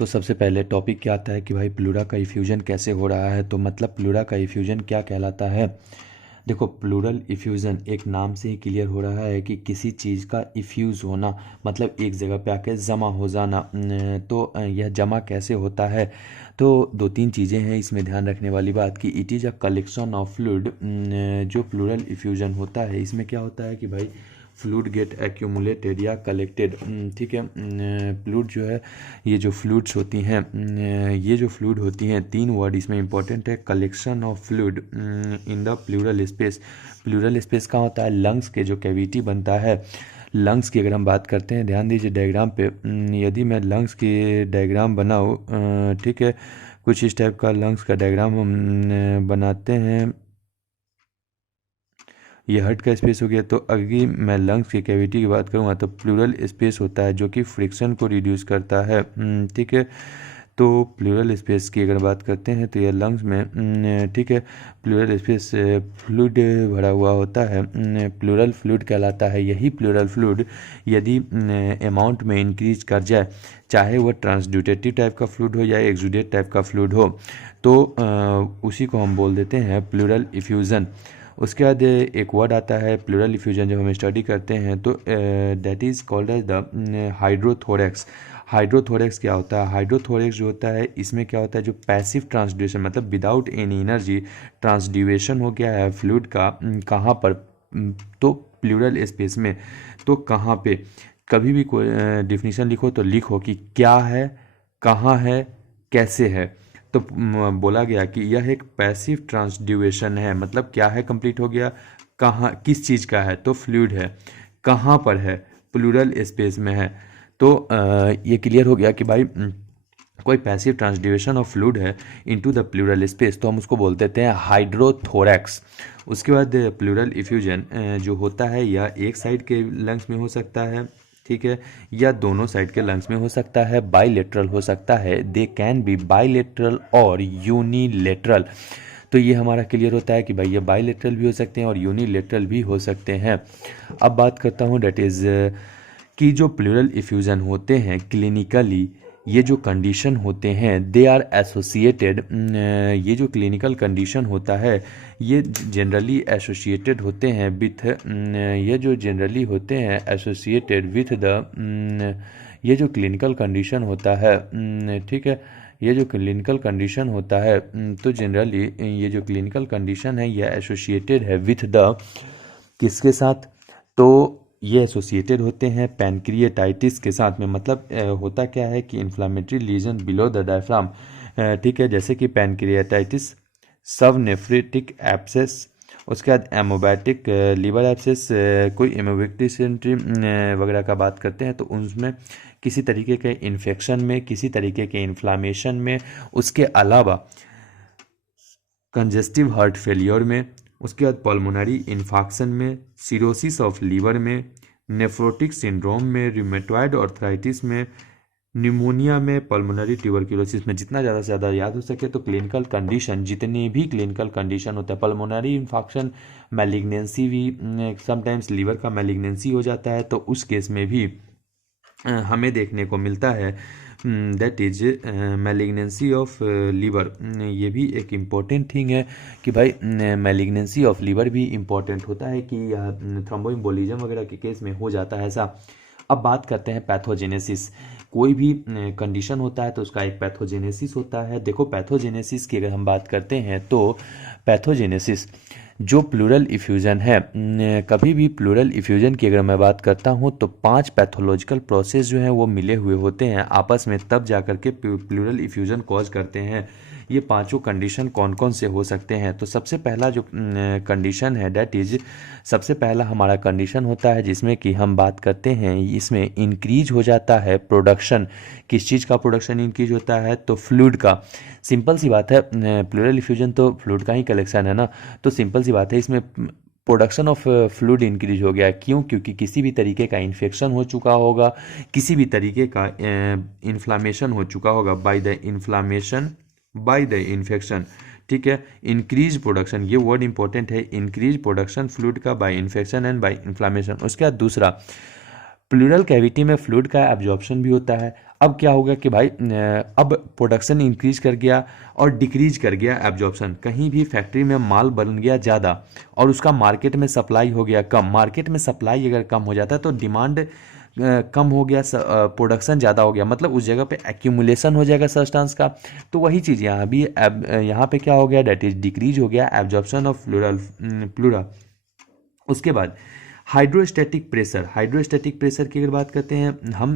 तो सबसे पहले टॉपिक क्या आता है कि भाई प्लूरा का इफ्यूजन कैसे हो रहा है। तो मतलब प्लूरा का इफ्यूजन क्या कहलाता है। देखो, प्लूरल इफ्यूज़न एक नाम से ही क्लियर हो रहा है कि किसी चीज़ का इफ्यूज़ होना, मतलब एक जगह पे आके जमा हो जाना। तो यह जमा कैसे होता है। तो दो तीन चीज़ें हैं इसमें ध्यान रखने वाली बात कि it is a collection of fluid. जो प्लूरल इफ्यूजन होता है इसमें क्या होता है कि भाई फ्लूइड गेट एक्यूमुलेटेड या कलेक्टेड। ठीक है। फ्लूइड जो है, ये जो फ्लूइड्स होती हैं, ये जो फ्लूइड होती हैं, तीन वर्ड इसमें इंपॉर्टेंट है। Collection of fluid in the plural space. Plural space का होता है लंग्स के जो कैविटी बनता है। लंग्स की अगर हम बात करते हैं, ध्यान दीजिए डायग्राम पे। यदि मैं लंग्स की डायग्राम बनाऊँ, ठीक है, कुछ इस टाइप का लंग्स का डायग्राम हम बनाते हैं। ये हार्ट का स्पेस हो गया। तो अगर मैं लंग्स की कैविटी की बात करूँगा तो प्लूरल स्पेस होता है जो कि फ्रिक्शन को रिड्यूस करता है। ठीक है। तो प्लूरल स्पेस की अगर बात करते हैं तो ये लंग्स में, ठीक है, प्लूरल स्पेस फ्लूइड भरा हुआ होता है। प्लूरल फ्लूइड कहलाता है। यही प्लूरल फ्लूइड यदि अमाउंट में इंक्रीज कर जाए, चाहे वो ट्रांसड्यूटेटिव टाइप का फ्लूइड हो या एक्सुडेट टाइप का फ्लूइड हो, तो उसी को हम बोल देते हैं प्लूरल इफ्यूज़न। उसके बाद एक वर्ड आता है प्लूरल इफ्यूजन, जब हम स्टडी करते हैं तो that is called as the hydrothorax. Hydrothorax क्या होता है। हाइड्रोथोरेक्स जो होता है इसमें क्या होता है, जो पैसिव ट्रांसड्यूशन मतलब विदाउट एनी एनर्जी ट्रांसड्यूएशन हो गया है फ्लूइड का, कहाँ पर, तो प्लूरल स्पेस में। तो कहाँ पे, कभी भी कोई डिफिनीशन लिखो तो लिखो कि क्या है, कहाँ है, कैसे है। तो बोला गया कि यह एक पैसिव ट्रांसड्यूएशन है। मतलब क्या है, कंप्लीट हो गया। कहाँ, किस चीज़ का है, तो फ्लूइड है। कहाँ पर है, प्लूरल स्पेस में है। तो ये क्लियर हो गया कि भाई कोई पैसिव ट्रांसड्यूएशन ऑफ फ्लूइड है इनटू द प्लूरल स्पेस, तो हम उसको बोल देते हैं हाइड्रोथोरैक्स। उसके बाद प्लूरल इफ्यूजन जो होता है यह एक साइड के लंग्स में हो सकता है, ठीक है, या दोनों साइड के लंग्स में हो सकता है। बाईलेटरल हो सकता है, दे कैन बी बाईलेटरल और यूनिलेटरल। तो ये हमारा क्लियर होता है कि भाई ये बाईलेटरल भी हो सकते हैं और यूनिलेटरल भी हो सकते हैं। अब बात करता हूँ डेट इज़ कि जो प्लूरल इफ्यूज़न होते हैं क्लिनिकली, ये जो कंडीशन होते हैं दे आर एसोसिएटेड। ये जो क्लिनिकल कंडीशन होता है ये जनरली एसोसिएटेड होते हैं विथ, ये जो जनरली होते हैं एसोसिएटेड विथ द, ये जो क्लिनिकल कंडीशन होता है, ठीक है, ये जो क्लिनिकल कंडीशन होता है, तो जनरली ये जो क्लिनिकल कंडीशन है ये एसोसिएटेड है विथ द, किसके साथ, तो ये एसोसिएटेड होते हैं पैनक्रिएटाइटिस के साथ में। मतलब होता क्या है कि inflammatory lesion below the diaphragm, ठीक है, जैसे कि पैनक्रिएटाइटिस, सब नेफ्रेटिक एब्सेस, उसके बाद एमोबैटिक लीवर एब्सेस, कोई एमोबैक्टिसेंट्री वगैरह का बात करते हैं तो उसमें किसी तरीके के इन्फेक्शन में, किसी तरीके के इन्फ्लामेशन में, उसके अलावा कंजेस्टिव हार्ट फेलियर में, उसके बाद पल्मोनरी इन्फाक्शन में, सिरोसिस ऑफ लीवर में, नेफ्रोटिक सिंड्रोम में, रिमेटॉइड आर्थराइटिस में, निमोनिया में, पल्मोनरी ट्यूबरक्लोसिस में। जितना ज़्यादा से ज़्यादा याद हो सके तो क्लिनिकल कंडीशन, जितने भी क्लिनिकल कंडीशन होता है, पल्मोनरी इन्फेक्शन, मैलिग्नेंसी भी, समटाइम्स लीवर का मैलिग्नेंसी हो जाता है तो उस केस में भी हमें देखने को मिलता है that is malignancy of liver. ये भी एक इम्पोर्टेंट थिंग है कि भाई मैलिग्नेंसी ऑफ लीवर भी इम्पोर्टेंट होता है कि यह थ्रोम्बोइम्बोलिज्म वगैरह के केस में हो जाता है ऐसा। अब बात करते हैं पैथोजेनेसिस। कोई भी कंडीशन होता है तो उसका एक पैथोजेनेसिस होता है। देखो, पैथोजेनेसिस की अगर हम बात करते हैं तो पैथोजेनेसिस जो प्लूरल इफ्यूजन है, कभी भी प्लूरल इफ्यूजन की अगर मैं बात करता हूँ तो 5 पैथोलॉजिकल प्रोसेस जो हैं वो मिले हुए होते हैं आपस में, तब जाकर के प्लूरल इफ्यूजन कॉज करते हैं। ये पांचों कंडीशन कौन कौन से हो सकते हैं। तो सबसे पहला जो कंडीशन है डेट इज, सबसे पहला हमारा कंडीशन होता है जिसमें कि हम बात करते हैं, इसमें इंक्रीज हो जाता है प्रोडक्शन। किस चीज़ का प्रोडक्शन इंक्रीज होता है, तो फ्लूइड का। सिंपल सी बात है, प्लूरल इफ्यूजन तो फ्लूइड का ही कलेक्शन है ना, तो सिंपल सी बात है इसमें प्रोडक्शन ऑफ फ्लूइड इंक्रीज हो गया। क्यों, क्योंकि किसी भी तरीके का इन्फेक्शन हो चुका होगा, किसी भी तरीके का इन्फ्लामेशन हो चुका होगा by the inflammation, by the infection, ठीक है। इंक्रीज प्रोडक्शन, ये वर्ड इंपॉर्टेंट है, इंक्रीज प्रोडक्शन फ्लूइड का by infection and by inflammation. उसके बाद दूसरा, प्लूरल कैविटी में फ्लूइड का एब्जॉर्प्शन भी होता है। अब क्या होगा कि भाई अब प्रोडक्शन इंक्रीज कर गया और डिक्रीज कर गया एब्जॉर्प्शन। कहीं भी फैक्ट्री में माल बन गया ज़्यादा और उसका मार्केट में सप्लाई हो गया कम। मार्केट में सप्लाई अगर कम हो जाता है तो डिमांड कम हो गया, प्रोडक्शन ज़्यादा हो गया, मतलब उस जगह पे एक्यूमुलेशन हो जाएगा सब्सटेंस का। तो वही चीज़ यहाँ भी यहाँ पे क्या हो गया, डेट इज डिक्रीज हो गया एब्जॉर्प्शन ऑफ प्लूरा। उसके बाद हाइड्रोस्टैटिक प्रेशर। हाइड्रोस्टैटिक प्रेशर की अगर बात करते हैं हम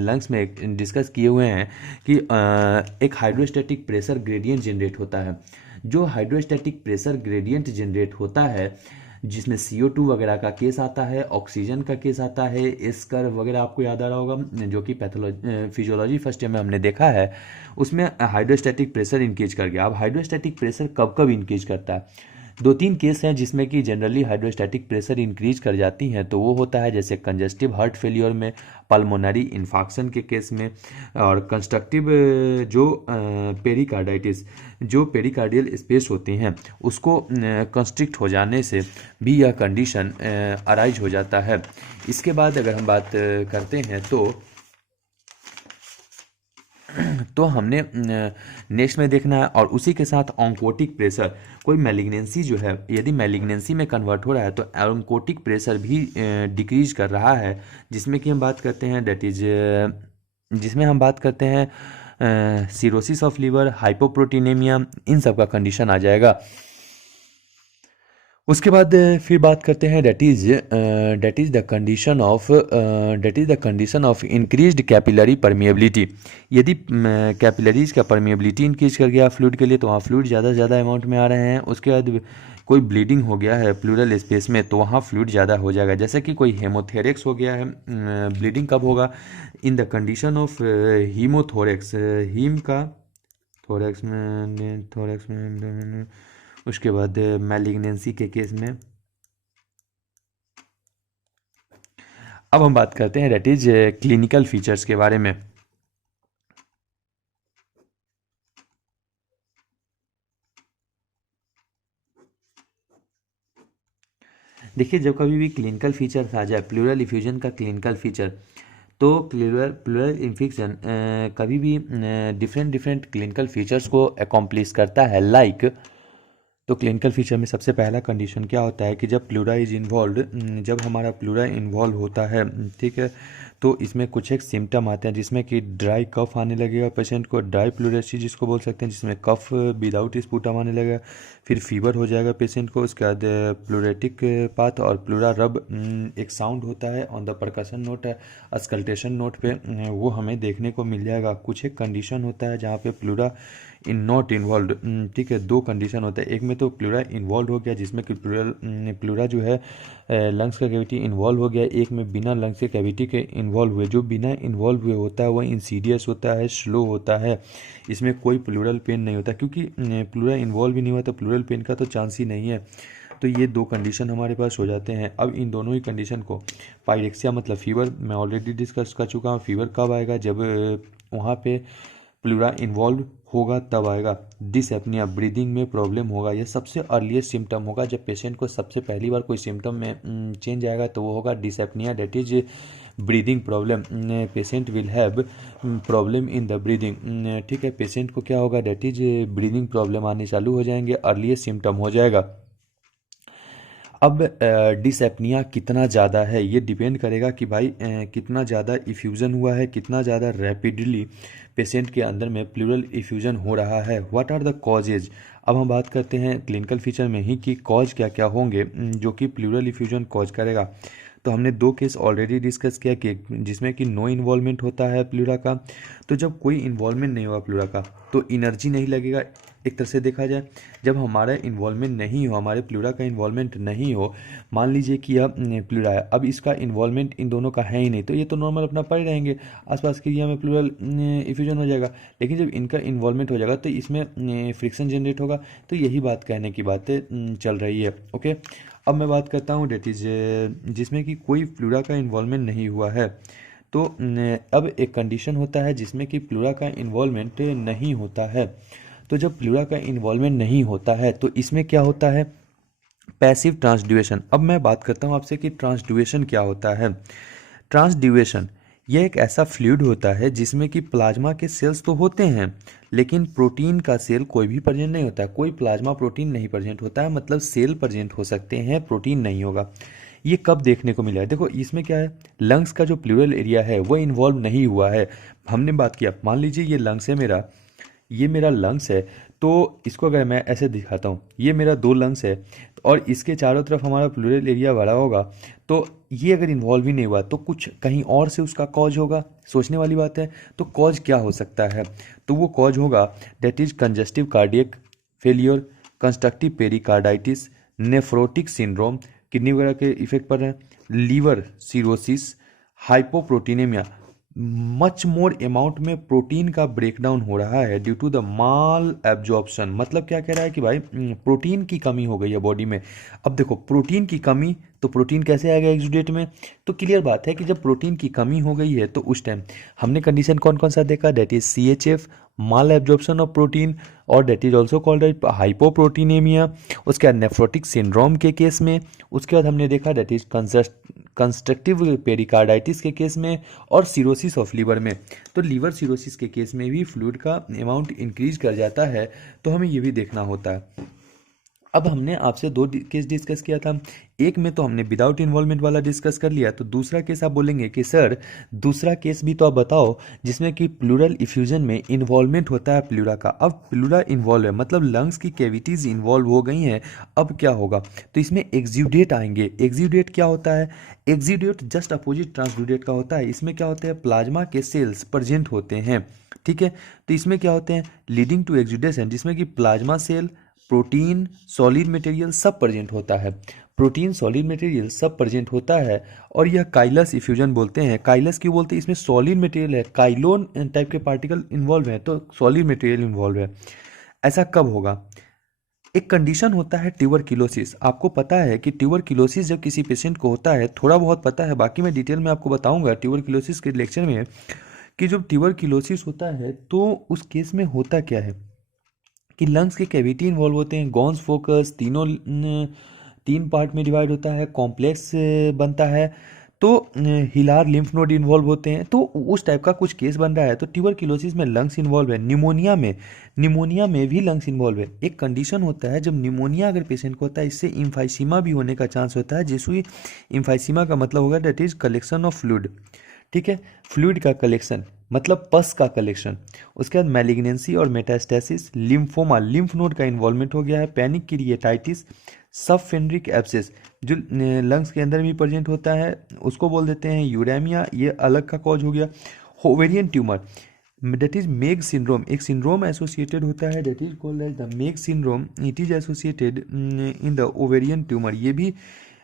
लंग्स में डिस्कस किए हुए हैं कि एक हाइड्रोस्टैटिक प्रेशर ग्रेडियंट जनरेट होता है। जो हाइड्रोस्टैटिक प्रेशर ग्रेडियंट जनरेट होता है जिसमें CO2 वगैरह का केस आता है, ऑक्सीजन का केस आता है, एस कर्व वगैरह आपको याद आ रहा होगा जो कि फिजियोलॉजी फर्स्ट ईयर में हमने देखा है, उसमें हाइड्रोस्टैटिक प्रेशर इंक्रीज कर गया। अब हाइड्रोस्टैटिक प्रेशर कब कब इंक्रीज करता है, दो तीन केस हैं जिसमें कि जनरली हाइड्रोस्टैटिक प्रेशर इंक्रीज कर जाती हैं। तो वो होता है जैसे कंजस्टिव हार्ट फेलियर में, पल्मोनरी इन्फाक्शन के केस में, और कंस्ट्रक्टिव जो पेरिकार्डाइटिस, जो पेरिकार्डियल स्पेस होती हैं उसको कंस्ट्रिक्ट हो जाने से भी यह कंडीशन अराइज हो जाता है। इसके बाद अगर हम बात करते हैं तो हमने नेक्स्ट में देखना है, और उसी के साथ ऑन्कोटिक प्रेशर। कोई मैलिग्नेंसी जो है यदि मैलिग्नेंसी में कन्वर्ट हो रहा है तो ऑन्कोटिक प्रेशर भी डिक्रीज कर रहा है, जिसमें कि हम बात करते हैं डेट इज जिसमें हम बात करते हैं सिरोसिस ऑफ लीवर, हाइपोप्रोटीनेमिया, इन सब का कंडीशन आ जाएगा। उसके बाद फिर बात करते हैं that is the condition of increased capillary permeability. यदि कैपिलरीज का परमिएबिलिटी इंक्रीज कर गया फ्लूइड के लिए तो वहाँ फ्लूइड ज़्यादा से ज़्यादा अमाउंट में आ रहे हैं। उसके बाद कोई ब्लीडिंग हो गया है प्लूरल स्पेस में तो वहाँ फ्लूइड ज़्यादा हो जाएगा। जैसे कि कोई हेमोथेरेक्स हो गया है, ब्लीडिंग कब होगा, in the condition of hemothorax, heme का थोरेक्स में उसके बाद मैलिग्नेंसी के केस में। अब हम बात करते हैं डेट इज क्लिनिकल फीचर्स के बारे में। देखिए जब कभी भी क्लिनिकल फीचर्स आ जाए, प्लूरल इफ्यूजन का क्लिनिकल फीचर, तो प्लूरल इन्फेक्शन कभी भी डिफरेंट क्लिनिकल फीचर्स को अकॉम्प्लिश करता है। लाइक तो क्लिनिकल फीचर में सबसे पहला कंडीशन क्या होता है कि जब प्लूरा इज इन्वॉल्व, जब हमारा प्लूरा इन्वॉल्व होता है, ठीक है, तो इसमें कुछ एक सिम्टम आते हैं जिसमें कि ड्राई कफ आने लगेगा पेशेंट को, ड्राई प्लूरेसी जिसको बोल सकते हैं, जिसमें कफ विदाउट स्पूटम आने लगेगा, फिर फीवर हो जाएगा पेशेंट को। उसके बाद प्लूरेटिक पाथ और प्लूरा रब एक साउंड होता है on the percussion note, auscultation note पे, वो हमें देखने को मिल जाएगा। कुछ एक कंडीशन होता है जहाँ पे प्लूरा इन नॉट इन्वॉल्व, ठीक है, दो कंडीशन होता है। एक में तो प्लूरा इन्वॉल्व हो गया जिसमें कि प्लूरा जो है लंग्स का कैविटी इन्वॉल्व हो गया, एक में बिना लंग्स के कैविटी के इन्वॉल्व हुए। जो बिना इन्वॉल्व हुए होता है वह इंसीडियस होता है, स्लो होता है, इसमें कोई प्लूरल पेन नहीं होता, क्योंकि प्लूरा इन्वॉल्व ही नहीं हुआ तो प्लूरल पेन का तो चांस ही नहीं है। तो ये दो कंडीशन हमारे पास हो जाते हैं। अब इन दोनों ही कंडीशन को पायरेक्सिया मतलब फीवर मैं ऑलरेडी डिस्कस कर चुका हूँ। फीवर कब आएगा, जब वहाँ पे प्लूरा इन्वॉल्व होगा तब आएगा। डिसएपनिया, ब्रीदिंग में प्रॉब्लम होगा, यह सबसे अर्लीस्ट सिम्टम होगा। जब पेशेंट को सबसे पहली बार कोई सिम्टम में चेंज आएगा तो वो होगा dyspnoea, that is breathing problem. Patient will have problem in the breathing, ठीक है, पेशेंट को क्या होगा, डेट इज ब्रीदिंग प्रॉब्लम आने चालू हो जाएंगे, अर्लीस्ट सिम्टम हो जाएगा। अब डिसएपनिया कितना ज़्यादा है ये डिपेंड करेगा कि भाई कितना ज़्यादा इफ्यूज़न हुआ है, कितना ज़्यादा रैपिडली पेशेंट के अंदर में प्लूरल इफ्यूज़न हो रहा है। What are the causes. अब हम बात करते हैं क्लिनिकल फीचर में ही कि कॉज क्या क्या होंगे जो कि प्लूरल इफ्यूज़न कॉज करेगा। तो हमने दो केस ऑलरेडी डिस्कस किया कि जिसमें कि नो इन्वॉल्वमेंट होता है प्लूरा का। तो जब कोई इन्वॉल्वमेंट नहीं हुआ प्लूरा का तो एनर्जी नहीं लगेगा। एक तरह से देखा जाए जब हमारा इन्वॉल्वमेंट नहीं हो, हमारे प्लूरा का इन्वॉल्वमेंट नहीं हो, मान लीजिए कि यह प्लूरा है, अब इसका इन्वॉल्वमेंट इन दोनों का है ही नहीं, तो ये तो नॉर्मल अपना पड़े रहेंगे, आसपास के एरिया में प्लूरल इफ्यूजन हो जाएगा। लेकिन जब इनका इन्वॉल्वमेंट हो जाएगा तो इसमें फ्रिक्शन जनरेट होगा। तो यही बात कहने की बातें चल रही है। ओके, अब मैं बात करता हूँ डेट इज जिसमें कि कोई प्लूरा का इन्वॉल्वमेंट नहीं हुआ है। तो अब एक कंडीशन होता है जिसमें कि प्लूरा का इन्वॉल्वमेंट नहीं होता है। तो जब प्लूरा का इन्वॉल्वमेंट नहीं होता है तो इसमें क्या होता है, पैसिव ट्रांसड्यूएशन। अब मैं बात करता हूँ आपसे कि ट्रांसड्यूएशन क्या होता है। ट्रांसड्यूएशन यह एक ऐसा फ्लूइड होता है जिसमें कि प्लाज्मा के सेल्स तो होते हैं, लेकिन प्रोटीन का सेल कोई भी प्रेजेंट नहीं होता है। कोई प्लाज्मा प्रोटीन नहीं प्रेजेंट होता है, मतलब सेल प्रेजेंट हो सकते हैं, प्रोटीन नहीं होगा। ये कब देखने को मिला है? देखो इसमें क्या है, लंग्स का जो प्लूरल एरिया है वो इन्वॉल्व नहीं हुआ है। हमने बात किया, मान लीजिए ये लंग्स है मेरा, ये मेरा लंग्स है, तो इसको अगर मैं ऐसे दिखाता हूँ, ये मेरा दो लंग्स है और इसके चारों तरफ हमारा प्लूरल एरिया भरा होगा, तो ये अगर इन्वॉल्व ही नहीं हुआ तो कुछ कहीं और से उसका कॉज होगा, सोचने वाली बात है। तो कॉज क्या हो सकता है? तो वो कॉज होगा that is congestive cardiac failure, constructive pericarditis, nephrotic syndrome, kidney वगैरह के इफेक्ट पड़ रहे हैं, liver cirrhosis, hypoproteinaemia, much more amount में प्रोटीन का ब्रेकडाउन हो रहा है due to the malabsorption. मतलब क्या कह रहा है कि भाई प्रोटीन की कमी हो गई है बॉडी में। अब देखो प्रोटीन की कमी, तो प्रोटीन कैसे आएगा एक्सुडेट में? तो क्लियर बात है कि जब प्रोटीन की कमी हो गई है तो उस टाइम हमने कंडीशन कौन कौन सा देखा, that is CHF, malabsorption of protein, और that is also called hypoproteinaemia. उसके बाद नेफ्रोटिक सिंड्रोम के केस में, उसके बाद हमने देखा डेट इज कंस्ट्रक्टिव पेरिकार्डाइटिस के केस में, और सिरोसिस ऑफ लीवर में। तो लीवर सिरोसिस के केस में भी फ्लूइड का अमाउंट इंक्रीज कर जाता है, तो हमें ये भी देखना होता है। अब हमने आपसे दो केस डिस्कस किया था, एक में तो हमने विदाउट इन्वॉल्वमेंट वाला डिस्कस कर लिया, तो दूसरा केस आप बोलेंगे कि सर दूसरा केस भी तो आप बताओ जिसमें कि प्लूरल इफ्यूजन में इन्वॉल्वमेंट होता है प्लूरा का। अब प्लूरा इन्वॉल्व है मतलब लंग्स की कैविटीज इन्वॉल्व हो गई हैं, अब क्या होगा? तो इसमें एक्सुडेट आएंगे। एक्सुडेट क्या होता है? एक्सुडेट जस्ट अपोजिट ट्रांसुडेट का होता है। इसमें क्या होता है, प्लाज्मा के सेल्स प्रेजेंट होते हैं, ठीक है। तो इसमें क्या होते हैं, लीडिंग टू एक्सुडेशन, जिसमें कि plasma cell, protein, solid material सब प्रेजेंट होता है। प्रोटीन, सॉलिड मटेरियल सब प्रेजेंट होता है, और यह काइलस इफ्यूजन बोलते हैं। काइलस क्यों बोलते हैं? इसमें सॉलिड मटेरियल है, काइलोन टाइप के पार्टिकल इन्वॉल्व है, तो सॉलिड मटेरियल इन्वॉल्व है। ऐसा कब होगा? एक कंडीशन होता है ट्यूबरक्लोसिस। आपको पता है कि ट्यूबरक्लोसिस जब किसी पेशेंट को होता है, थोड़ा बहुत पता है, बाकी मैं डिटेल में आपको बताऊंगा ट्यूबरक्लोसिस के लेक्चर में, कि जब ट्यूबरक्लोसिस होता है तो उस केस में होता क्या है कि लंग्स के कैविटी इन्वॉल्व होते हैं, गॉन्स फोकस तीनों तीन पार्ट में डिवाइड होता है, कॉम्प्लेक्स बनता है, तो हिलार लिम्फ नोड इन्वॉल्व होते हैं, तो उस टाइप का कुछ केस बन रहा है। तो ट्यूबरक्लोसिस में लंग्स इन्वॉल्व है। निमोनिया में भी लंग्स इन्वॉल्व है। एक कंडीशन होता है जब निमोनिया अगर पेशेंट को होता है, इससे इम्फाइसीमा भी होने का चांस होता है, जिसमें इम्फाइसीमा का मतलब होगा that is collection of fluid, ठीक है, फ्लूइड का कलेक्शन मतलब पस का कलेक्शन। उसके बाद मैलिग्नेंसी और मेटास्टेसिस, लिम्फोमा, लिम्फ नोड का इन्वॉल्वमेंट हो गया है, पैनिक क्रिएटाइटिस, सबफेनरिक एब्सेस जो लंग्स के अंदर भी प्रेजेंट होता है, उसको बोल देते हैं यूरेमिया, ये अलग का कॉज हो गया। Ovarian tumour that is Meigs syndrome, एक सिंड्रोम एसोसिएटेड होता है that is called as the Meigs syndrome, it is associated in the ovarian tumour, ये भी,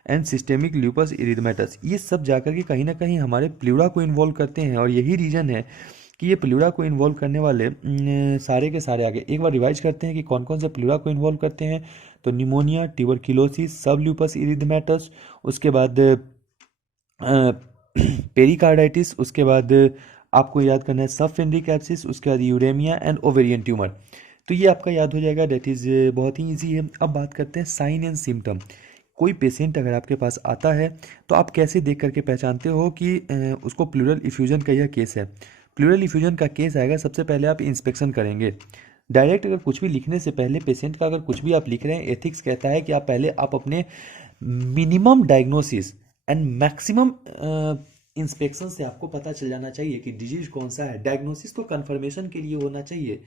एंड सिस्टेमिक ल्यूपस इरिथमेटस, ये सब जाकर के कहीं ना कहीं हमारे प्लूरा को इन्वॉल्व करते हैं, और यही रीज़न है कि ये प्लूरा को इन्वॉल्व करने वाले सारे के सारे आगे एक बार रिवाइज करते हैं कि कौन कौन से प्लूरा को इन्वॉल्व करते हैं। तो निमोनिया, ट्यूबरक्लोसिस, सब ल्यूपस इरिथमेटस, उसके बाद पेरिकार्डाइटिस, उसके बाद आपको याद करना है सबफेनरिक एब्सिस, उसके बाद यूरेमिया एंड ओवेरियन ट्यूमर। तो ये आपका याद हो जाएगा, डेट इज़ बहुत ही ईजी है। अब बात करते हैं साइन एंड सिम्टम। कोई पेशेंट अगर आपके पास आता है तो आप कैसे देख करके पहचानते हो कि उसको प्लूरल इफ्यूजन का यह केस है? प्लूरल इफ्यूजन का केस आएगा, सबसे पहले आप इंस्पेक्शन करेंगे। डायरेक्ट अगर कुछ भी लिखने से पहले पेशेंट का अगर कुछ भी आप लिख रहे हैं, एथिक्स कहता है कि आप पहले आप अपने minimum diagnosis and maximum inspection से आपको पता चल जाना चाहिए कि डिजीज कौन सा है। डायग्नोसिस तो कंफर्मेशन के लिए होना चाहिए,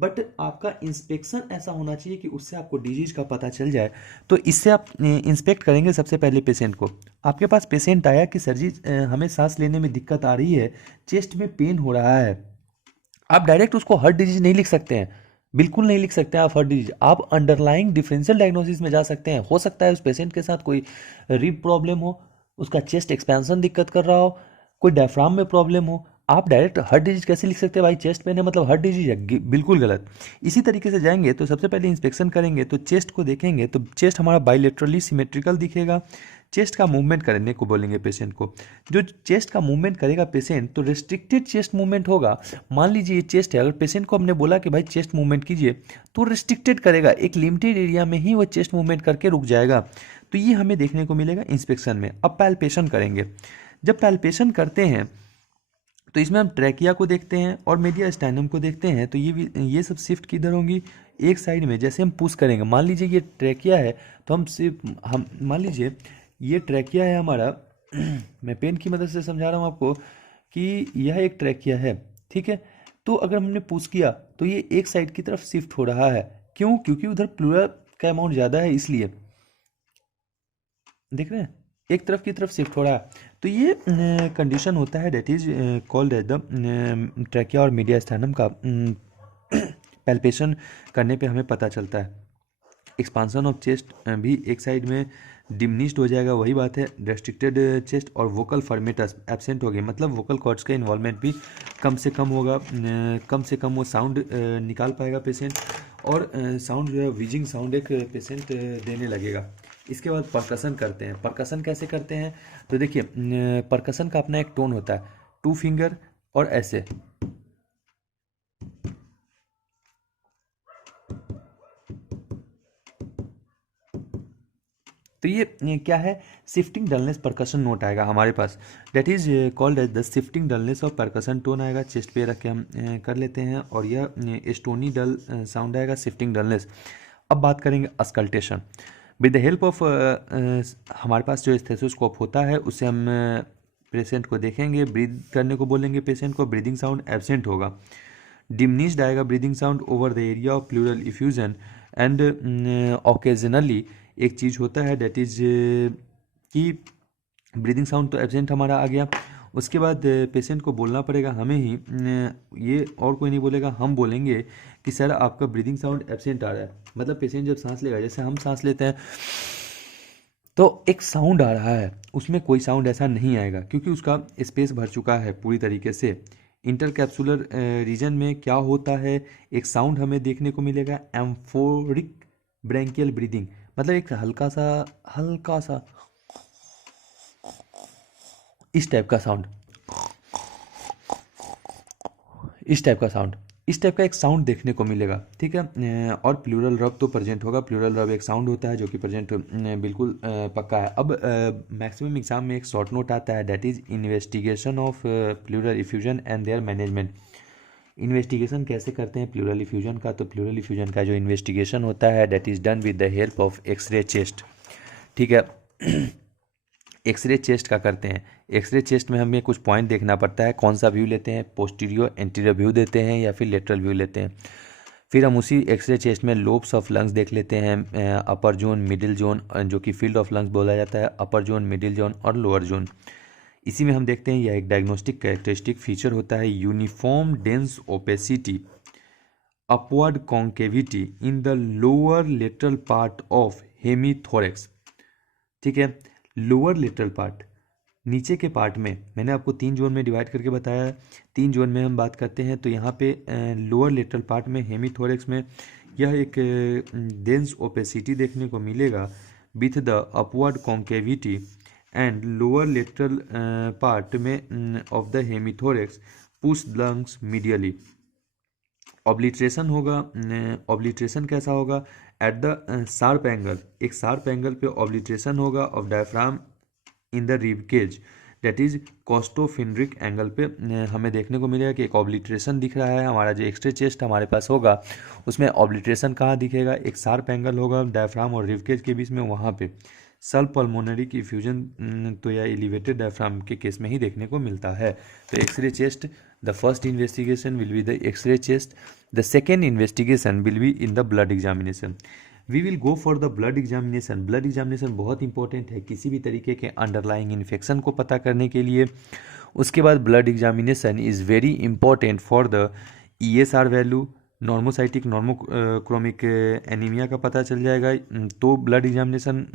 बट आपका इंस्पेक्शन ऐसा होना चाहिए कि उससे आपको डिजीज का पता चल जाए। तो इससे आप इंस्पेक्ट करेंगे सबसे पहले पेशेंट को। आपके पास पेशेंट आया कि सर जी हमें सांस लेने में दिक्कत आ रही है, चेस्ट में पेन हो रहा है, आप डायरेक्ट उसको हार्ट डिजीज नहीं लिख सकते हैं, बिल्कुल नहीं लिख सकते हैं आप हार्ट डिजीज। आप अंडरलाइंग डिफरेंशियल डायग्नोसिस में जा सकते हैं। हो सकता है उस पेशेंट के साथ कोई रिब प्रॉब्लम हो, उसका चेस्ट एक्सपेंशन दिक्कत कर रहा हो, कोई डायफ्राम में प्रॉब्लम हो। आप डायरेक्ट हार्ट डिजीज कैसे लिख सकते हैं? भाई चेस्ट पेन है मतलब हार्ट डिजीज है, बिल्कुल गलत। इसी तरीके से जाएंगे तो सबसे पहले इंस्पेक्शन करेंगे, तो चेस्ट को देखेंगे तो चेस्ट हमारा बाइलेटरली सिमेट्रिकल दिखेगा। चेस्ट का मूवमेंट करने को बोलेंगे पेशेंट को। जो चेस्ट का मूवमेंट करेगा पेशेंट तो रिस्ट्रिक्टेड चेस्ट मूवमेंट होगा। मान लीजिए ये चेस्ट है, अगर पेशेंट को हमने बोला कि भाई चेस्ट मूवमेंट कीजिए तो रिस्ट्रिक्टेड करेगा, एक लिमिटेड एरिया में ही वो चेस्ट मूवमेंट करके रुक जाएगा। तो ये हमें देखने को मिलेगा इंस्पेक्शन में। अब पैल्पेशन करेंगे। जब पैल्पेशन करते हैं तो इसमें हम ट्रैकिया को देखते हैं और मीडियास्टाइनम को देखते हैं। तो ये सब शिफ्ट किधर होंगी, एक साइड में। जैसे हम पुश करेंगे, मान लीजिए ये ट्रैकिया है, तो हम मान लीजिए ये ट्रैकिया है हमारा मैं पेन की मदद से समझा रहा हूँ आपको कि यह एक ट्रैकिया है, ठीक है। तो अगर हमने पुश किया तो ये एक साइड की तरफ शिफ्ट हो रहा है। क्यों? क्योंकि उधर प्लूरा का अमाउंट ज़्यादा है, इसलिए देख रहे हैं, एक तरफ की तरफ शिफ्ट हो रहा है। तो ये कंडीशन होता है, that is called as the trachea और मीडियास्टाइनम का पैल्पेशन करने पे हमें पता चलता है। एक्सपांसन ऑफ चेस्ट भी एक साइड में डिमिनिश्ड हो जाएगा, वही बात है। रेस्ट्रिक्टेड चेस्ट और वोकल फर्मेटस एब्सेंट हो गए, मतलब वोकल कॉर्ड्स का इन्वॉल्वमेंट भी कम से कम होगा, कम से कम वो साउंड निकाल पाएगा पेशेंट, और साउंड जो है विजिंग साउंड एक पेशेंट देने लगेगा। इसके बाद परकसन करते हैं। परकसन कैसे करते हैं? तो देखिए, परकसन का अपना एक टोन होता है, 2 फिंगर और ऐसे। तो ये क्या है? शिफ्टिंग डलनेस परकशन नोट आएगा हमारे पास, that is called as the shifting dullness of percussion tone आएगा। चेस्ट पे रख के हम कर लेते हैं, और यह स्टोनी डल साउंड आएगा, शिफ्टिंग डलनेस। अब बात करेंगे auscultation. With the help of हमारे पास जो स्टेथोस्कोप होता है, उससे हम पेशेंट को देखेंगे, ब्रीद करने को बोलेंगे पेशेंट को, ब्रीदिंग साउंड एब्सेंट होगा, डिमिनिश्ड आएगा breathing sound over the area of pleural effusion, and occasionally एक चीज़ होता है, डेट इज कि ब्रीदिंग साउंड तो एब्सेंट हमारा आ गया। उसके बाद पेशेंट को बोलना पड़ेगा हमें ही, ये और कोई नहीं बोलेगा, हम बोलेंगे कि सर आपका ब्रीदिंग साउंड एब्सेंट आ रहा है। मतलब पेशेंट जब सांस लेगा, जैसे हम सांस लेते हैं तो एक साउंड आ रहा है, उसमें कोई साउंड ऐसा नहीं आएगा, क्योंकि उसका स्पेस भर चुका है पूरी तरीके से। इंटरकैप्सुलर रीजन में क्या होता है, एक साउंड हमें देखने को मिलेगा, एम्फोरिक ब्रैंकियल ब्रीदिंग, मतलब एक हल्का सा इस टाइप का साउंड, इस टाइप का एक साउंड देखने को मिलेगा, ठीक है। और प्लूरल रब तो प्रेजेंट होगा, प्लूरल रब एक साउंड होता है जो कि प्रेजेंट बिल्कुल पक्का है। अब मैक्सिमम एग्जाम में एक शॉर्ट नोट आता है, that is investigation of pleural effusion and there management. Investigation कैसे करते हैं प्लूरल इफ्यूजन का? तो प्लूरल इफ्यूजन का जो इन्वेस्टिगेशन होता है, that is done with the help of X ray chest, ठीक है। एक्सरे चेस्ट का करते हैं। एक्सरे चेस्ट में हमें कुछ पॉइंट देखना पड़ता है, कौन सा व्यू लेते हैं, पोस्टीरियर एंटीरियर व्यू देते हैं या फिर लेटरल व्यू लेते हैं। फिर हम उसी एक्सरे चेस्ट में लोब्स ऑफ लंग्स देख लेते हैं, अपर जोन, मिडिल जोन, जो कि फील्ड ऑफ लंग्स बोला जाता है, अपर जोन, मिडिल जोन और लोअर जोन। इसी में हम देखते हैं, यह एक डायग्नोस्टिक कैरेक्टरिस्टिक फीचर होता है, uniform dense opacity, upward concavity in the lower lateral part of hemithorax, ठीक है। लोअर लेटरल पार्ट, नीचे के पार्ट में मैंने आपको 3 जोन में डिवाइड करके बताया है, 3 जोन में हम बात करते हैं। तो यहाँ पे लोअर लेटरल पार्ट में हेमीथोरेक्स में यह एक डेंस ओपेसिटी देखने को मिलेगा with the upward concavity, and lower lateral part में of the hemithorax push lungs medially. Obliteration होगा, ऑब्लिट्रेशन कैसा होगा? एट द शार्प एंगल, एक शार्प एंगल पे ऑब्लिट्रेशन होगा of diaphragm in the rib cage, that is costophrenic angle पे हमें देखने को मिलेगा कि एक ऑब्लिट्रेशन दिख रहा है। हमारा जो एक्सरे चेस्ट हमारे पास होगा, उसमें ऑब्लिट्रेशन कहाँ दिखेगा? एक शार्प एंगल होगा डायफ्राम और रिब केज के बीच में, वहाँ पे। सब पल्मोनरी की फ्यूजन तो या एलिवेटेड डायफ्राम के केस में ही देखने को मिलता है। तो X ray chest, the first investigation will be the X ray chest, the second investigation will be in the blood examination. We will go for the blood examination. Blood examination बहुत important है किसी भी तरीके के अंडरलाइंग इन्फेक्शन को पता करने के लिए। उसके बाद blood examination is very important for the ESR value, normocytic normochromic anaemia का पता चल जाएगा तो ब्लड एग्जामिनेशन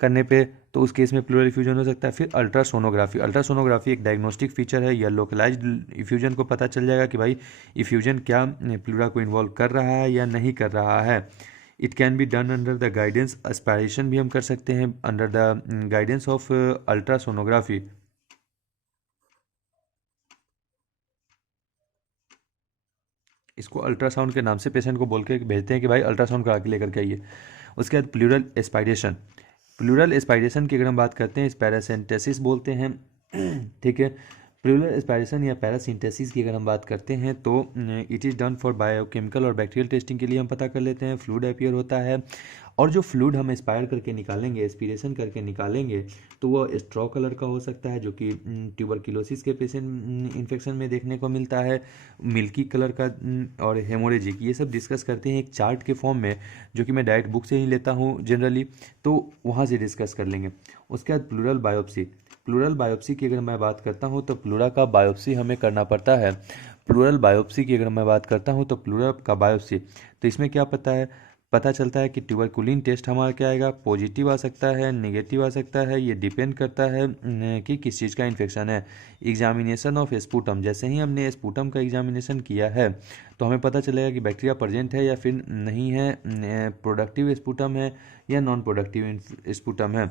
करने पे, तो उस केस में प्लूरल इफ्यूजन हो सकता है। फिर अल्ट्रासोनोग्राफी, अल्ट्रासोनोग्राफी एक डायग्नोस्टिक फीचर है, या लोकलाइज्ड इफ्यूजन को पता चल जाएगा कि भाई इफ्यूजन क्या प्लूरा को इन्वॉल्व कर रहा है या नहीं कर रहा है। It can be done under the guidance, aspiration भी हम कर सकते हैं under the guidance of ultrasonography. इसको अल्ट्रासाउंड के नाम से पेशेंट को बोल के भेजते हैं कि भाई अल्ट्रासाउंड करा के लेकर के आइए। उसके बाद प्लूरल एस्पायरेशन, प्लूरल एस्पायरेशन की अगर हम बात करते हैं, पैरासेंटेसिस बोलते हैं, ठीक है। प्लूरल एस्पायरेशन या पैरासिंथेसिस की अगर हम बात करते हैं तो it is done for biochemical और बैक्टीरियल टेस्टिंग के लिए हम पता कर लेते हैं। फ्लूइड अपीयर होता है और जो फ्लूइड हम एस्पायर करके निकालेंगे, एस्पिरेशन करके निकालेंगे, तो वो स्ट्रॉ कलर का हो सकता है जो कि ट्यूबरक्लोसिस के पेशेंट इन्फेक्शन में देखने को मिलता है, मिल्की कलर का और हेमोरेजिक। ये सब डिस्कस करते हैं एक चार्ट के फॉर्म में, जो कि मैं डायरेक्ट बुक से ही लेता हूँ जनरली, तो वहाँ से डिस्कस कर लेंगे। उसके बाद प्लूरल बायोप्सी। प्लूरल बायोप्सी की अगर मैं बात करता हूँ तो प्लूरा का बायोप्सी हमें करना पड़ता है। प्लूरल बायोप्सी की अगर मैं बात करता हूँ तो प्लूरा का बायोप्सी, तो इसमें क्या पता चलता है कि ट्यूबरकुलिन टेस्ट हमारा क्या आएगा, पॉजिटिव आ सकता है, नेगेटिव आ सकता है। ये डिपेंड करता है कि किस चीज़ का इन्फेक्शन है। एग्जामिनेशन ऑफ स्पूटम, जैसे ही हमने स्पूटम का एग्जामिनेशन किया है तो हमें पता चलेगा कि बैक्टीरिया प्रेजेंट है या फिर नहीं है, प्रोडक्टिव स्पूटम है या नॉन प्रोडक्टिव स्पूटम है।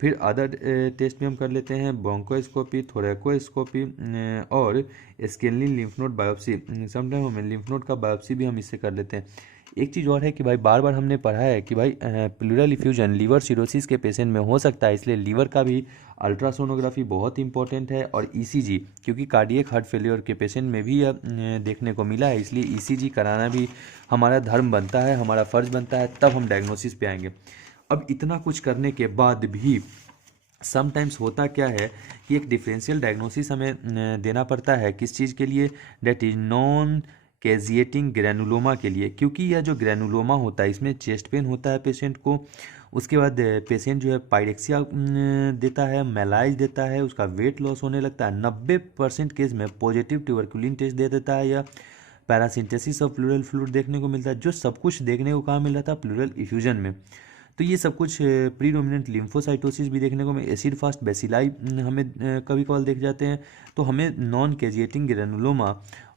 फिर अदर टेस्ट भी हम कर लेते हैं, ब्रोंकोस्कोपी, थोरैकोस्कोपी और scalene lymph node biopsy. Sometime हमें लिम्फ नोड का बायोप्सी भी हम इससे कर लेते हैं। एक चीज़ और है कि भाई बार बार हमने पढ़ा है कि भाई प्लूरल इफ्यूजन लीवर सिरोसिस के पेशेंट में हो सकता है, इसलिए लीवर का भी अल्ट्रासोनोग्राफी बहुत इंपॉर्टेंट है। और ईसीजी, क्योंकि कार्डियक हार्ट फेलियर के पेशेंट में भी यह देखने को मिला है, इसलिए ईसीजी कराना भी हमारा धर्म बनता है, हमारा फ़र्ज बनता है, तब हम डायग्नोसिस पे आएंगे। अब इतना कुछ करने के बाद भी समटाइम्स होता क्या है कि एक डिफरेंशियल डायग्नोसिस हमें देना पड़ता है, किस चीज़ के लिए, डेट इज नॉन कैजिएटिंग ग्रैनुलोमा के लिए। क्योंकि यह जो ग्रैनुलोमा होता है इसमें चेस्ट पेन होता है पेशेंट को, उसके बाद पेशेंट जो है पायरेक्सिया देता है, मेलाइज देता है, उसका वेट लॉस होने लगता है। 90% केस में पॉजिटिव ट्यूबरकुलिन टेस्ट दे देता है या पैरासिंथेसिस ऑफ प्लूरल फ्लूइड देखने को मिलता है। जो सब कुछ देखने को कहाँ मिल रहा था, प्लूरल इफ्यूजन में। तो ये सब कुछ प्रीडोमिनेंट लिम्फोसाइटोसिस भी देखने को एसिड फास्ट बेसिलाई हमें कभी कभार देख जाते हैं। तो हमें नॉन कैजिएटिंग ग्रैनुलोमा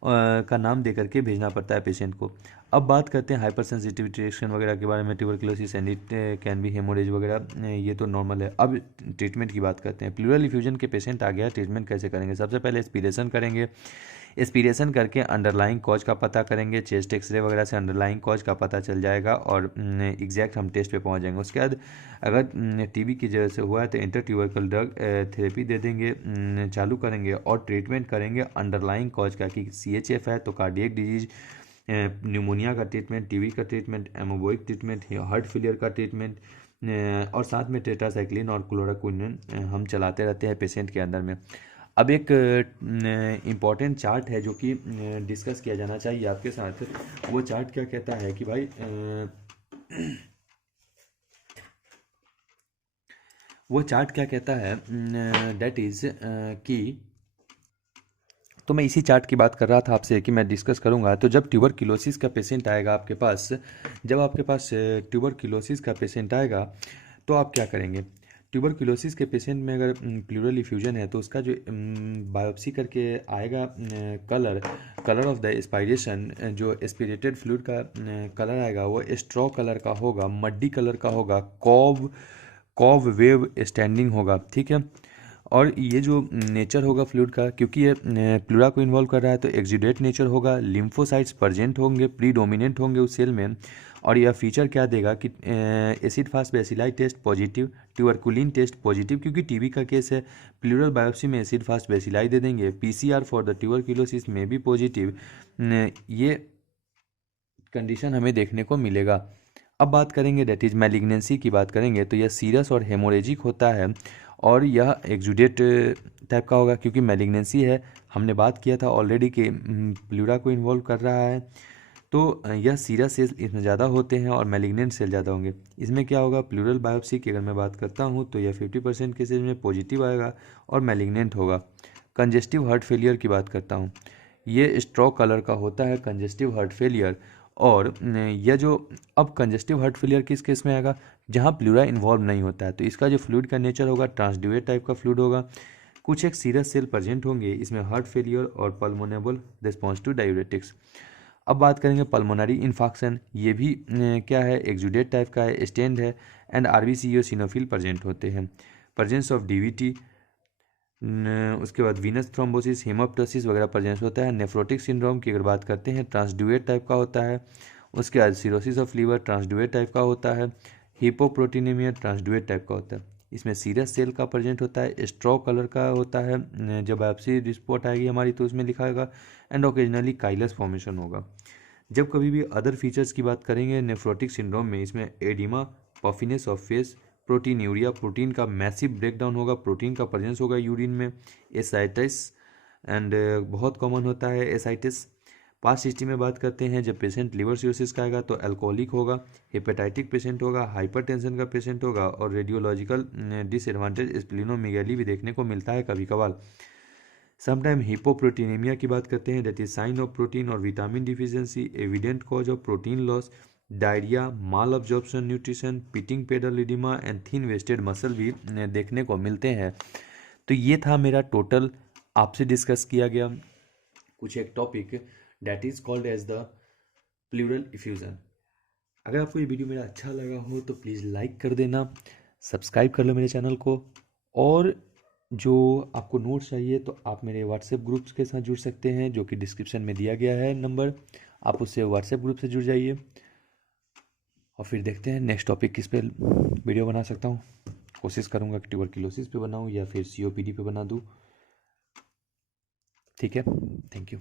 का नाम दे करके भेजना पड़ता है पेशेंट को। अब बात करते हैं हाइपर सेंसिटिविटी रिएक्शन वगैरह के बारे में, tuberculosis and it can be haemorrhage वगैरह, ये तो नॉर्मल है। अब ट्रीटमेंट की बात करते हैं। प्लूरल इफ्यूजन के पेशेंट आ गया, ट्रीटमेंट कैसे करेंगे। सबसे पहले एस्पिरेशन करेंगे, एस्पिरेशन करके अंडरलाइंग कॉज का पता करेंगे, चेस्ट एक्सरे वगैरह से अंडरलाइंग कॉज का पता चल जाएगा और एग्जैक्ट हम टेस्ट पे पहुंच जाएंगे। उसके बाद अगर टीबी की वजह से हुआ है तो इंटरट्यूबरकल ड्रग थेरेपी दे देंगे, चालू करेंगे और ट्रीटमेंट करेंगे अंडरलाइंग कॉज का, कि CHF है तो कार्डियक डिजीज, न्यूमोनिया का ट्रीटमेंट, टीबी का ट्रीटमेंट, एमोबोइक ट्रीटमेंट, हार्ट फेलियर का ट्रीटमेंट, और साथ में टेट्रासाइक्लिन और क्लोराक्विनिन हम चलाते रहते हैं पेशेंट के अंदर में। अब एक इम्पॉर्टेंट चार्ट है जो कि डिस्कस किया जाना चाहिए आपके साथ। वो चार्ट क्या कहता है कि भाई वो चार्ट क्या कहता है, डेट इज़ कि, तो मैं इसी चार्ट की बात कर रहा था आपसे कि मैं डिस्कस करूंगा। तो जब ट्यूबरक्लोसिस का पेशेंट आएगा आपके पास, जब आपके पास ट्यूबरक्लोसिस का पेशेंट आएगा तो आप क्या करेंगे। ट्यूबरक्लोसिस के पेशेंट में अगर प्लूरल इफ्यूजन है तो उसका जो बायोप्सी करके आएगा कलर ऑफ द एस्पायरेशन, जो एस्पिरेटेड फ्लूइड का कलर आएगा वो स्ट्रॉ कलर का होगा, मड्डी कलर का होगा, कॉव वेव स्टैंडिंग होगा, ठीक है। और ये जो नेचर होगा फ्लूइड का, क्योंकि ये प्लूरा को इन्वॉल्व कर रहा है तो एक्सुडेट नेचर होगा, लिम्फोसाइट्स प्रेजेंट होंगे, प्रीडोमिनेंट होंगे उस सेल में। और यह फीचर क्या देगा कि acid fast bacilli test positive, tuberculin test positive, क्योंकि टीबी का केस है, प्लूरल बायोप्सी में एसिड फास्ट बेसिलाई दे देंगे, PCR फॉर द ट्यूबरकुलोसिस में भी पॉजिटिव, ये कंडीशन हमें देखने को मिलेगा। अब बात करेंगे डेट इज मैलिग्नेंसी की बात करेंगे, तो यह सीरियस और हेमोरेजिक होता है और यह एक्सुडेट टाइप का होगा, क्योंकि मैलिग्नेंसी है, हमने बात किया था ऑलरेडी कि प्लूरा को इन्वॉल्व कर रहा है। तो यह सीरियस सेल इसमें ज़्यादा होते हैं और मैलिग्नेंट सेल ज़्यादा होंगे। इसमें क्या होगा, प्लूरल बायोप्सी की अगर मैं बात करता हूँ तो यह 50% केसेज में पॉजिटिव आएगा और मैलिग्नेंट होगा। कंजेस्टिव हार्ट फेलियर की बात करता हूँ, ये स्ट्रॉ कलर का होता है कंजेस्टिव हार्ट फेलियर। और यह जो, अब कंजेस्टिव हार्ट फेलियर किस केस में आएगा, जहाँ प्लूरा इन्वॉल्व नहीं होता है, तो इसका जो फ्लूइड का नेचर होगा ट्रांसड्यूरेट टाइप का फ्लूइड होगा, कुछ एक सीरस सेल प्रेजेंट होंगे इसमें, हार्ट फेलियर और पल्मोनेबल रिस्पॉन्स टू डायूरेटिक्स। अब बात करेंगे पल्मोनरी इन्फेक्शन, ये भी क्या है, एक्सुडेट टाइप का है, स्टेंड है, एंड RBC eosinophil प्रेजेंट होते हैं, प्रेजेंस ऑफ DVT, उसके बाद वीनस थ्रोम्बोसिस, हेमोप्टोसिस वगैरह प्रेजेंस होता है। नेफ्रोटिक सिंड्रोम की अगर बात करते हैं, ट्रांसड्यूरेट टाइप का होता है। उसके बाद सिरोसिस ऑफ लीवर ट्रांसड्यूरेट टाइप का होता है। हिपोप्रोटीनेमिया ट्रांसड्यूरेट टाइप का होता है। इसमें सीरस सेल का प्रेजेंट होता है, स्ट्रॉ कलर का होता है, जब बायोप्सी रिपोर्ट आएगी हमारी तो उसमें लिखा होगा, एंड ओकेजनली काइलस फॉर्मेशन होगा। जब कभी भी अदर फीचर्स की बात करेंगे नेफ्रोटिक सिंड्रोम में, इसमें oedema, puffiness of face, proteinuria, protein का मैसिव ब्रेकडाउन होगा, प्रोटीन का प्रेजेंस होगा यूरिन में, एसाइटिस एंड बहुत कॉमन होता है एसाइटिस। पास्ट हिस्ट्री में बात करते हैं, जब पेशेंट लिवर सिरोसिस का आएगा तो अल्कोहलिक होगा, हेपेटाइटिक पेशेंट होगा, हाइपरटेंशन का पेशेंट होगा, और रेडियोलॉजिकल डिसएडवांटेज स्प्लिनोमेगैली भी देखने को मिलता है कभी कभार। समटाइम हिपोप्रोटीनेमिया की बात करते हैं, that is sign of protein और vitamin deficiency, evident cause of protein loss, diarrhoea, malabsorption nutrition, pitting pedal oedema and thin wasted muscle भी देखने को मिलते हैं। तो ये था मेरा टोटल आपसे डिस्कस किया गया कुछ एक topic that is called as the pleural effusion. अगर आपको ये वीडियो मेरा अच्छा लगा हो तो प्लीज़ लाइक कर देना, सब्सक्राइब कर लो मेरे चैनल को, और जो आपको नोट्स चाहिए तो आप मेरे व्हाट्सएप ग्रुप्स के साथ जुड़ सकते हैं, जो कि डिस्क्रिप्शन में दिया गया है नंबर, आप उससे व्हाट्सएप ग्रुप से जुड़ जाइए। और फिर देखते हैं नेक्स्ट टॉपिक किस पे वीडियो बना सकता हूँ। कोशिश करूँगा कि ट्यूबरक्लोसिस पे बनाऊँ या फिर COPD पे बना दूँ। ठीक है, थैंक यू।